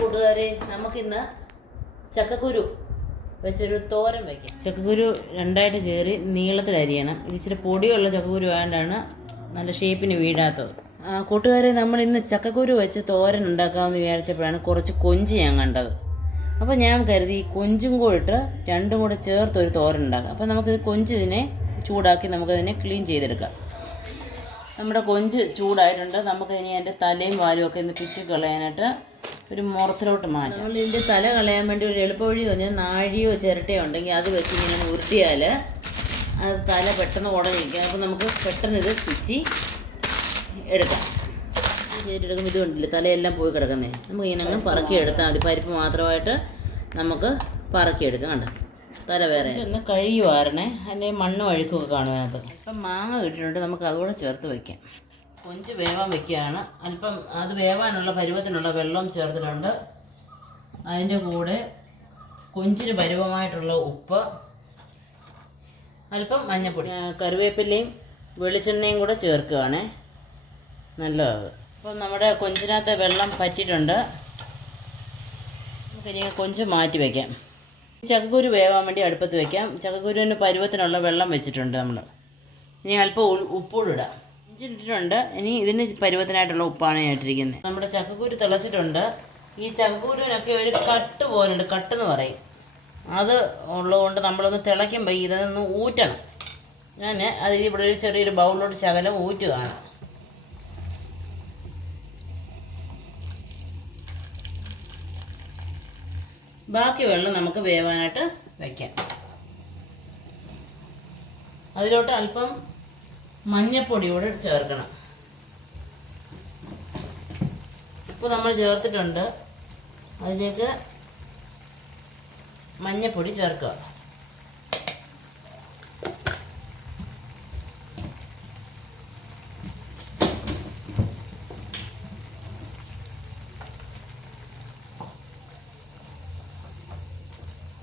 കൂട്ടുകാരെ നമുക്കിന്ന് ചക്കക്കുരു വെച്ചൊരു തോരൻ വയ്ക്കാം ചക്കക്കുരു രണ്ടായിട്ട് കയറി നീളത്തിൽ അരിയണം. ഇത് ഇച്ചിരി പൊടിയുള്ള ചക്കക്കുരു ആയതുകൊണ്ടാണ് നല്ല ഷേപ്പിന് വീഴാത്തത്. കൂട്ടുകാരെ നമ്മൾ ഇന്ന് ചക്കക്കുരു വെച്ച് തോരൻ ഉണ്ടാക്കാമെന്ന് വിചാരിച്ചപ്പോഴാണ് കുറച്ച് കൊഞ്ച് ഞാൻ കണ്ടത്. അപ്പോൾ ഞാൻ കരുതി ഈ കൊഞ്ചും കൂടെ ഇട്ട് രണ്ടും കൂടെ ചേർത്ത് ഒരു തോരൻ ഉണ്ടാക്കാം. അപ്പോൾ നമുക്കിത് കൊഞ്ച് ഇതിനെ ചൂടാക്കി നമുക്കതിനെ ക്ലീൻ ചെയ്തെടുക്കാം. നമ്മുടെ കൊഞ്ച് ചൂടായിട്ടുണ്ട്. നമുക്കിനി അതിന്റെ തലയും വാലും ഒക്കെ ഒന്ന് പിച്ച് കളയാനായിട്ട് ഒരു മുറത്തിലോട്ട് മാറ്റാം. നമ്മൾ ഇതിന്റെ തല കളയാൻ വേണ്ടി ഒരു എളുപ്പവഴി പറഞ്ഞാൽ നാഴിയോ ചിരട്ടയോ ഉണ്ടെങ്കിൽ അത് വെച്ച് ഇങ്ങനെ ഉരുട്ടിയാൽ അത് തല പെട്ടെന്ന് ഉടഞ്ഞിരിക്കും. അപ്പോൾ നമുക്ക് പെട്ടെന്ന് ഇത് പിച്ചി എടുക്കാം. ചെയ്തെടുക്കുമ്പോൾ ഇത് കണ്ടില്ലേ? തലയെല്ലാം പോയി കിടക്കുന്നേ. നമുക്ക് ഇങ്ങനെ അങ്ങ് പറക്കി എടുത്താൽ മതി. പരിപ്പ് മാത്രമായിട്ട് നമുക്ക് പറക്കിയെടുക്കാം കണ്ടോ? തല വേറെ. ഒന്ന് കഴുകി വാരണേ. അതിന്റെ മണ്ണും അഴുക്കുമൊക്കെ കാണും അതിനകത്ത്. ഇപ്പം മാങ്ങ കിട്ടിയിട്ടുണ്ട്. നമുക്ക് അതുകൂടെ ചേർത്ത് വയ്ക്കാം കൊഞ്ച് വേവാൻ വെക്കുകയാണ്. അല്പം അത് വേവാനുള്ള പരുവത്തിനുള്ള വെള്ളം ചേർത്തിട്ടുണ്ട്. അതിന്റെ കൂടെ കൊഞ്ചിന് പരുവമായിട്ടുള്ള ഉപ്പ് അല്പം മഞ്ഞപ്പൊടി കറിവേപ്പിലയും വെളിച്ചെണ്ണയും കൂടെ ചേർക്കുകയാണ്. നല്ലത് അപ്പം നമ്മുടെ കൊഞ്ചിനകത്ത് വെള്ളം പറ്റിയിട്ടുണ്ട്. നമുക്കിനി കൊഞ്ച് മാറ്റി വയ്ക്കാം ചക്കക്കുരു വേവാൻ വേണ്ടി അടുപ്പത്ത് വെക്കാം. ചക്കക്കുരുവിന് പരുവത്തിനുള്ള വെള്ളം വെച്ചിട്ടുണ്ട് നമ്മൾ. ഇനി അല്പം ഉ- ഉപ്പൂടെ ഇടാം. ഇട്ടിട്ടുണ്ട് ഇനി ഇതിന് പരുവത്തിനായിട്ടുള്ള ഉപ്പാണ് ഇട്ടിരിക്കുന്നത്. നമ്മുടെ ചക്കക്കുരു തിളച്ചിട്ടുണ്ട്. ഈ ചക്കക്കൂരിനൊക്കെ ഒരു കട്ട് പോലുണ്ട്. കട്ടെന്ന് പറയും. അത് ഉള്ളതുകൊണ്ട് നമ്മളൊന്ന് തിളയ്ക്കുമ്പോൾ ഇതൊന്ന് ഊറ്റണം. ഞാൻ അത് ഇവിടെ ഒരു ചെറിയൊരു ബൗളിലോട്ട് ശകലം ഊറ്റുകയാണ് ബാക്കി വെള്ളം നമുക്ക് വേവാനായിട്ട് വയ്ക്കാം അതിലോട്ട് അല്പം മഞ്ഞപ്പൊടി കൂടെ ചേർക്കണം. ഉപ്പ് നമ്മൾ ചേർത്തിട്ടുണ്ട്. അതിലേക്ക് മഞ്ഞപ്പൊടി ചേർക്കുക.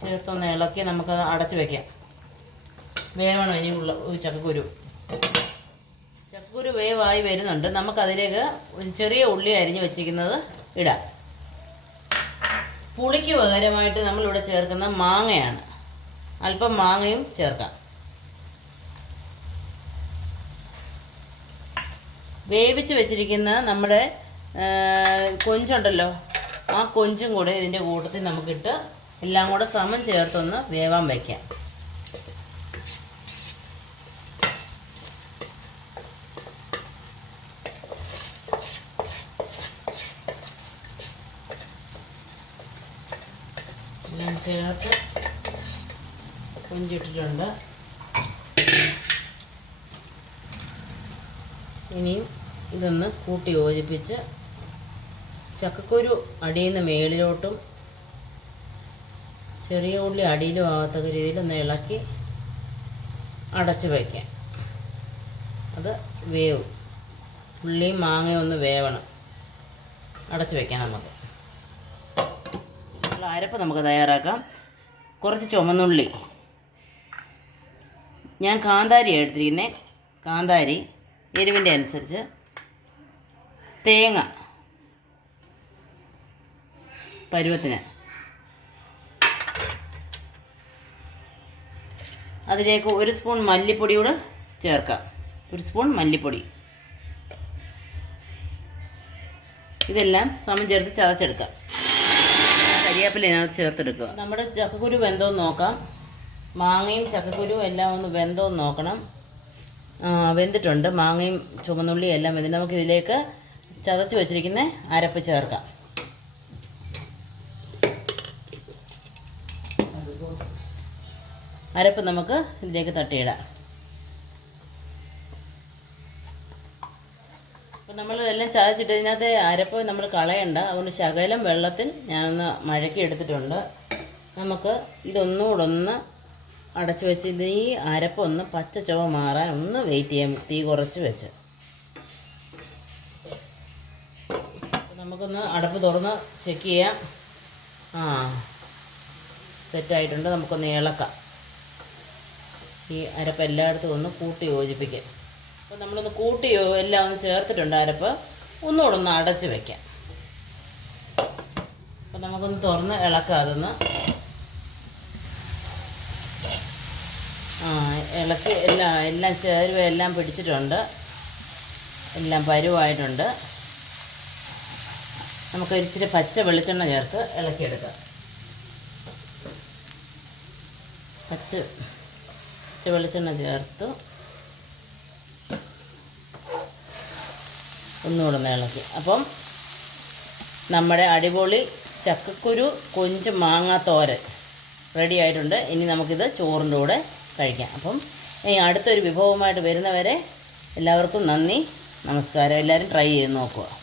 ചേർത്തൊന്ന് ഇളക്കി നമുക്കത് അടച്ചു വെക്കാം. വേവണം ഇനി ഉള്ള ചക്കക്കുരു ചക്കക്കുരു വേവായി വരുന്നുണ്ട്. നമുക്കതിലേക്ക് ഒരു ചെറിയ ഉള്ളി അരിഞ്ഞ് വെച്ചിരിക്കുന്നത് ഇടാം. പുളിക്ക് പകരമായിട്ട് നമ്മളിവിടെ ചേർക്കുന്ന മാങ്ങയാണ്. അല്പം മാങ്ങയും ചേർക്കാം. വേവിച്ച് വെച്ചിരിക്കുന്ന നമ്മുടെ കൊഞ്ചുണ്ടല്ലോ. ആ കൊഞ്ചും കൂടെ ഇതിന്റെ കൂട്ടത്തിൽ നമുക്കിട്ട് എല്ലാം കൂടെ സമം ചേർത്തൊന്ന് വേവാൻ വയ്ക്കാം എല്ലാം ചേർത്ത് കൊഞ്ചിട്ടിട്ടുണ്ട്. ഇനിയും ഇതൊന്ന് കൂട്ടി യോജിപ്പിച്ച് ചക്കക്കുരു അടിയിൽ നിന്ന് മേളിലോട്ടും ചെറിയ ഉള്ളി അടിയിലും ആവാത്തക്ക രീതിയിൽ ഒന്ന് ഇളക്കി അടച്ച് വയ്ക്കാം. അത് വേവും. ഉള്ളിയും മാങ്ങയും ഒന്ന് വേവണം. അടച്ച് വയ്ക്കാം നമുക്ക്. ഉള്ള അരപ്പ് നമുക്ക് തയ്യാറാക്കാം. കുറച്ച് ചുമന്നുള്ളി. ഞാൻ കാന്താരി എടുത്തിരിക്കുന്നത് കാന്താരി എരിവിന്റെ അനുസരിച്ച്. തേങ്ങ. പരുവത്തിന്. അതിലേക്ക് ഒരു സ്പൂൺ മല്ലിപ്പൊടി കൂടെ ചേർക്കാം. ഒരു സ്പൂൺ മല്ലിപ്പൊടി. ഇതെല്ലാം സമം ചേർത്ത് ചതച്ചെടുക്കാം. കരിയാപ്പില ചേർത്തെടുക്കുക. നമ്മുടെ ചക്കക്കുരു വെന്തോന്ന് നോക്കാം. മാങ്ങയും ചക്കക്കുരു എല്ലാം ഒന്ന് വെന്തോന്ന് നോക്കണം. വെന്തിട്ടുണ്ട്. മാങ്ങയും ചുമന്നുള്ളിയും എല്ലാം വെന്തിട്ട് നമുക്ക് ഇതിലേക്ക് ചതച്ച് വെച്ചിരിക്കുന്ന അരപ്പ് ചേർക്കാം. അരപ്പ് നമുക്ക് ഇതിലേക്ക് തട്ടിയിടാം. നമ്മൾ എല്ലാം ചതച്ചിട്ട് ഇതിനകത്ത് അരപ്പ് നമ്മൾ കളയണ്ട. അതുകൊണ്ട് ശകലം വെള്ളത്തിൽ ഞാനൊന്ന് മഴക്കി എടുത്തിട്ടുണ്ട്. നമുക്ക് ഇതൊന്നുകൂടെ ഒന്ന് അടച്ചു വെച്ച് ഇത് ഈ അരപ്പൊന്ന് പച്ച ചുവ മാറാൻ ഒന്ന് വെയിറ്റ് ചെയ്യാം. തീ കുറച്ച് വെച്ച്. നമുക്കൊന്ന് അടപ്പ് തുറന്ന് ചെക്ക് ചെയ്യാം. ആ സെറ്റായിട്ടുണ്ട് നമുക്കൊന്ന് ഇളക്കാം. ഈ അരപ്പ് എല്ലായിടത്തും ഒന്ന് കൂട്ടി യോജിപ്പിക്കാം. അപ്പോൾ നമ്മളൊന്ന് കൂട്ടിയോ എല്ലാം ഒന്ന് ചേർത്തിട്ടുണ്ട് അരപ്പ് ഒന്നുകൂടെ ഒന്ന് അടച്ച് വെക്കാം. അപ്പം നമുക്കൊന്ന് തുറന്ന് ഇളക്കാം അതൊന്ന്. ആ ഇളക്കി എല്ലാം എല്ലാം ചേരുവ എല്ലാം പിടിച്ചിട്ടുണ്ട്. എല്ലാം പരുവായിട്ടുണ്ട്. നമുക്ക് ഇച്ചിരി പച്ച വെളിച്ചെണ്ണ ചേർത്ത് ഇളക്കിയെടുക്കാം. പച്ച പച്ച വെളിച്ചെണ്ണ ചേർത്ത്. ഒന്നുകൂടെ ഒന്ന് ഇളക്കി. അപ്പം നമ്മുടെ അടിപൊളി ചക്കക്കുരു കൊഞ്ച് മാങ്ങ തോരൻ റെഡി ആയിട്ടുണ്ട്. ഇനി നമുക്കിത് ചോറിന്റെ കൂടെ കഴിക്കാം. അപ്പം ഈ അടുത്തൊരു വിഭവമായിട്ട് വരുന്നവരെ എല്ലാവർക്കും നന്ദി. നമസ്കാരം. എല്ലാവരും ട്രൈ ചെയ്ത് നോക്കുക.